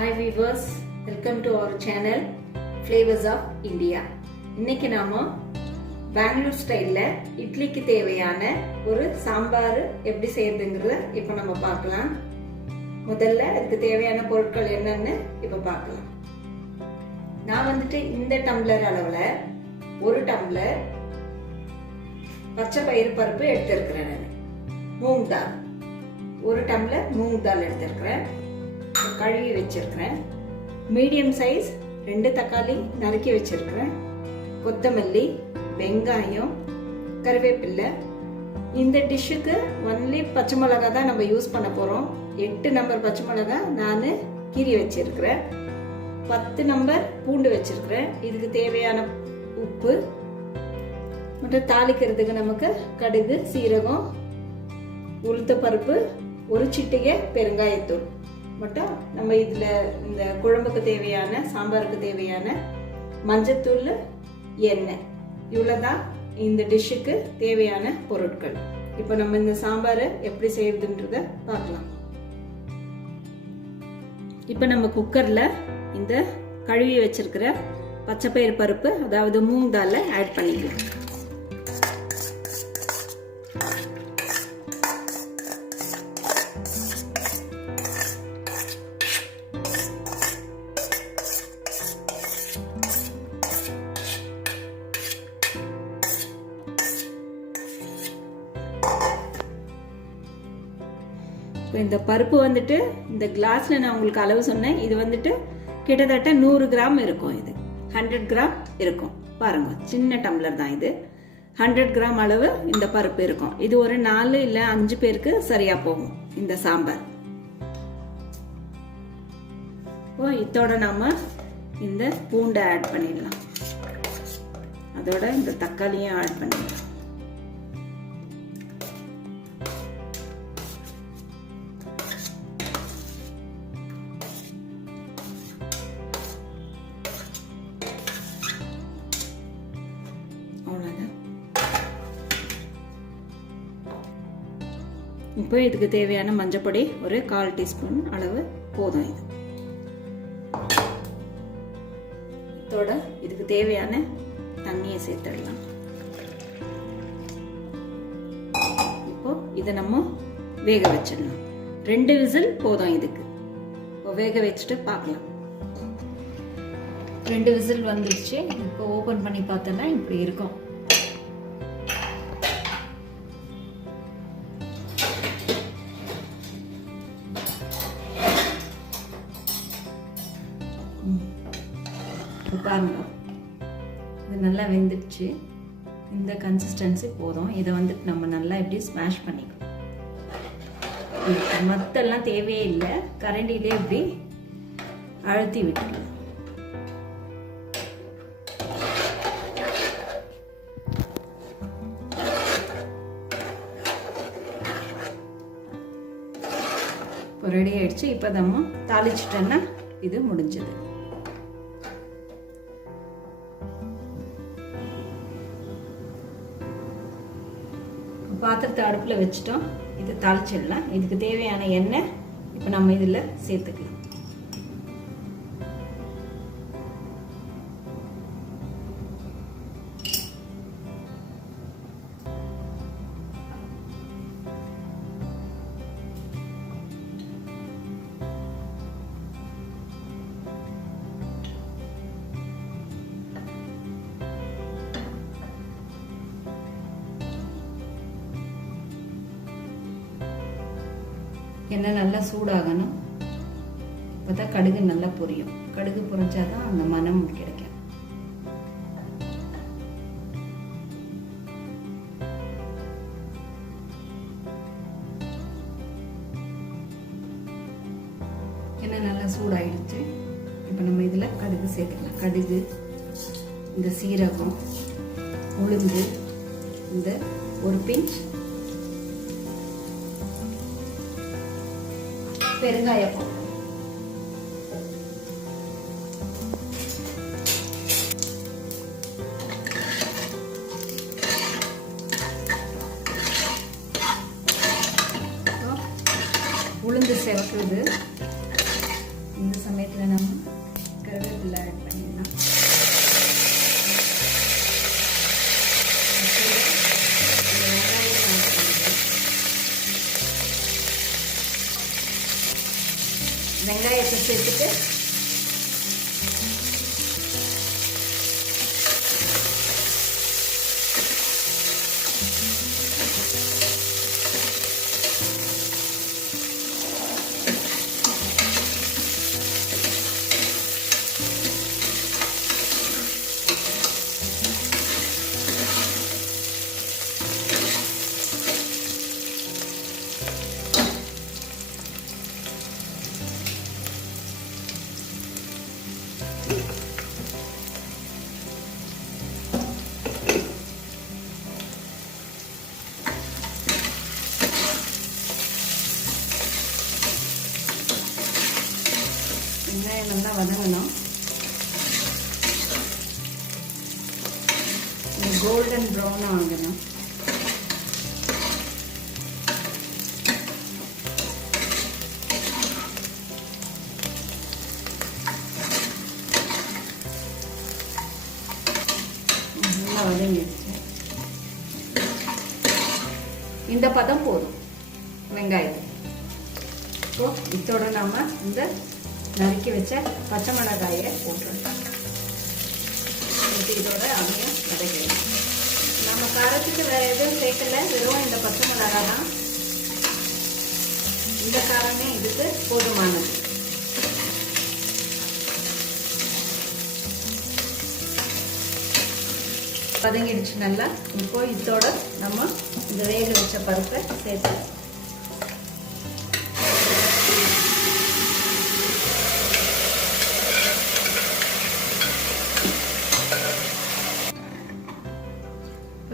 Hi viewers, welcome to our channel Flavors of India. இன்னைக்கு நாம பெங்களூர் ஸ்டைல்ல இட்லிக்கு தேவையான ஒரு சாம்பார் எப்படி செய்யறதுங்கறத இப்போ நம்ம பார்க்கலாம். முதல்ல அதுக்கு தேவையான பொருட்கள் என்னன்னு இப்போ பார்க்கலாம். நான் வந்துட்டு இந்த டம்ளர் அளவுல ஒரு டம்ளர் பச்சை பயிறு பருப்பு எடுத்துக்கிறேன். நான் மூங் தால் ஒரு டம்ளர் மூங் தால் எடுத்துக்கிறேன். கழுவி வச்சிருக்கிறேன். மீடியம் சைஸ் 2 தக்காளி நறுக்கி வச்சிருக்கிறேன். கொத்தமல்லி, வெங்காயம், கருவேப்பிலை. இந்த டிஷ்ஷுக்கு ஒன்லி பச்சை மிளகாய் தான் நம்ம யூஸ் பண்ண போறோம். 8 நம்பர் பச்சை மிளகாய் நான் கீறி வச்சிருக்கிறேன். 10 நம்பர் பூண்டு வச்சிருக்கிறேன். இதுக்கு தேவையான உப்பு மற்றும் தாளிக்கிறதுக்கு நமக்கு கடுகு, சீரகம், உளுத்த பருப்பு, ஒரு சிட்டிகை பெருங்காயத்தூள் மட்டும். நம்ம இதுல இந்த குழம்புக்கு தேவையான, சாம்பாருக்கு தேவையான மஞ்சத்தூள், எண்ணெய், இவ்வளவுதான் இந்த டிஷ்ஷுக்கு தேவையான பொருட்கள். இப்போ நம்ம இந்த சாம்பாரை எப்படி செய்யறதுன்றத பார்க்கலாம். இப்போ நம்ம குக்கர்ல இந்த கழுவி வச்சிருக்கிற பச்சைப்பயிறு பருப்பு, அதாவது மூங் தாலை ஆட் பண்ணிக்கலாம். இப்போ இந்த பருப்பு வந்துட்டு இந்த கிளாஸ்ல நான் உங்களுக்கு அளவு சொன்னேன். இது வந்துட்டு கிட்டத்தட்ட 100 கிராம் இருக்கும். இது 100 கிராம் இருக்கும். பாருங்க, சின்ன டம்ளர் தான் இது. 100 கிராம் அளவு இந்த பருப்பு இருக்கும். இது ஒரு 4 இல்ல 5 பேருக்கு சரியா போகும் இந்த சாம்பார். இதோட நாம இந்த பூண்டை ஆட் பண்ணிடலாம். அதோட இந்த தக்காளியும் ஆட் பண்ணிடலாம். இப்போ இதுக்கு தேவையான மஞ்சப்பொடி ஒரு 1/4 டீஸ்பூன் அளவு போதும். இது இதோட இதுக்கு தேவையான தண்ணியை சேர்த்துடலாம். இப்போ இதை நம்ம வேக வச்சிடலாம். 2 விசில் போதும் இதுக்கு. இப்போ வேக வச்சுட்டு பார்க்கலாம். 2 விசில் வந்துடுச்சு. இப்போ ஓபன் பண்ணி பார்த்தோன்னா இப்படி இருக்கும். பாருங்க, இது நல்லா வெந்துடுச்சு. இந்த கன்சிஸ்டன்சி போதும். இதை வந்துட்டு நம்ம நல்லா இப்படி ஸ்மாஷ் பண்ணிக்கலாம். மத்தெல்லாம் தேவையே இல்லை. கரண்டிலே இப்படி அழுத்தி விட்டுக்கலாம். இப்போ ரெடி ஆயிடுச்சு. இப்போ நம்ம தாளிச்சிட்டோன்னா இது முடிஞ்சது. பாத்திரத்தை அடுப்பில் வச்சுட்டோம். இது தாளிச்சிடலாம். இதுக்கு தேவையான எண்ணெய் இப்போ நம்ம இதில் சேர்த்துக்கலாம். எண்ணெய் நல்லா சூடாகணும். அப்பதான் கடுகு நல்லா பொரியும். கடுகு பொரிஞ்சாதான் அந்த மனம் கிடைக்கும். எண்ணெய் நல்லா சூடாயிடுச்சு. இப்போ நம்ம இதுல கடுகு சேர்க்கலாம். கடுகு, இந்த சீரகம், உளுந்து, இந்த ஒரு பிஞ்ச் பெருங்காயம், உளுந்து சேர்க்குது. இந்த சமயத்தில் சேர்த்துட்டு வெங்காயம் நல்லா வதங்கணும். கோல்டன் ப்ரௌன் ஆகணும். நல்லா வதங்கிடுச்சு. இந்த பதம் போதும் வெங்காயம். இப்போ இதோட நாம இந்த நறுக்கி வச்ச பச்சை மிளகாயை போட்டுடலாம். இதோட அதையும் வதக்கலாம். நம்ம காரத்துக்கு வேற எதுவும் சேர்க்கல, வெறும் இந்த பச்சை மிளகாய் தான். இந்த காரமே இதுக்கு போதுமானது. வதங்கிடுச்சு நல்லா. இப்போ இதோட நம்ம இந்த வேக வச்ச பருப்பை சேர்த்து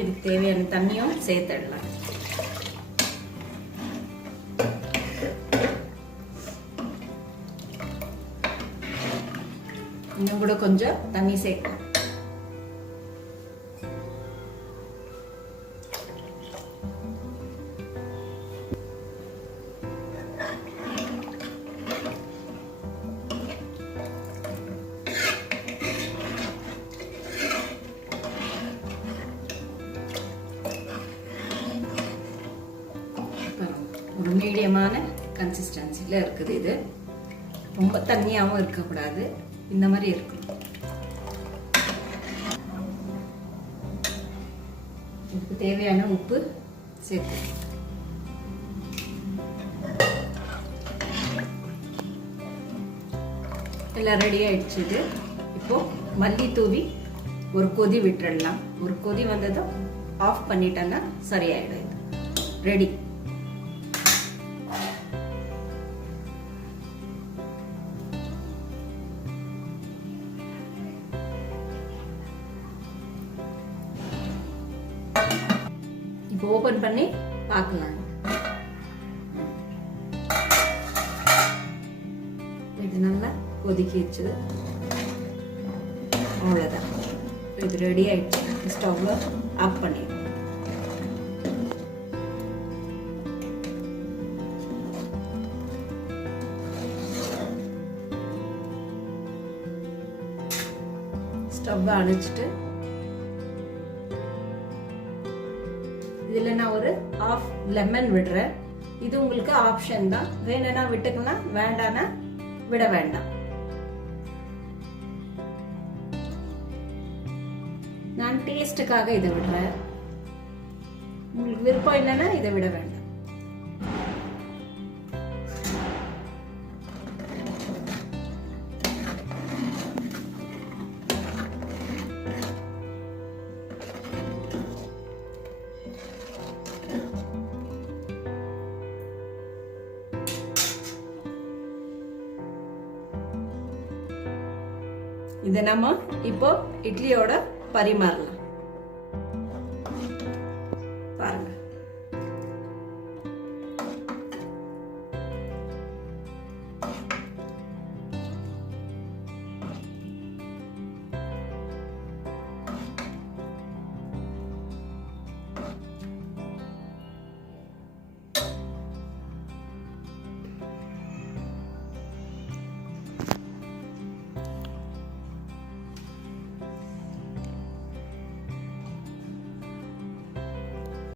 இதுக்கு தேவையான தண்ணியும் சேர்த்துடலாம். இன்னும் கூட கொஞ்சம் தண்ணி சேர்க்கலாம். ஒரு மீடியமான கன்சிஸ்டன்சியில் இருக்குது. இது ரொம்ப தண்ணியாகவும் இருக்கக்கூடாது, இந்த மாதிரி இருக்கணும். இதுக்கு தேவையான உப்பு சேர்த்து எல்லாம் ரெடி ஆயிடுச்சு. இது இப்போ மல்லி தூவி ஒரு கொதி விட்டுடலாம். ஒரு கொதி வந்ததும் ஆஃப் பண்ணிட்டோன்னா சரியாயிடும். இது ரெடி. இப்போ ஓபன் பண்ணி பார்க்கலாம். இது நல்லா கொதிக்கிச்சு. அவ்வளோதான், இது ரெடி ஆயிடுச்சு. ஸ்டவ்ல ஆஃப் பண்ணிடுவோம். ஸ்டவ் அணைச்சிட்டு இதில் நான் ஒரு ஆஃப் லெமன் விடுறேன். இது உங்களுக்கு ஆப்ஷன் தான். வேணும்னா விட்டுக்கலாம், வேண்டானா விட வேண்டாம். நான் டேஸ்ட்டுக்காக இதை விடுறேன். உங்களுக்கு விருப்பம் இல்லைன்னா இதை விட வேண்டாம். இதை நம்ம இப்போ இட்லியோட பரிமாறலாம். பாருங்க,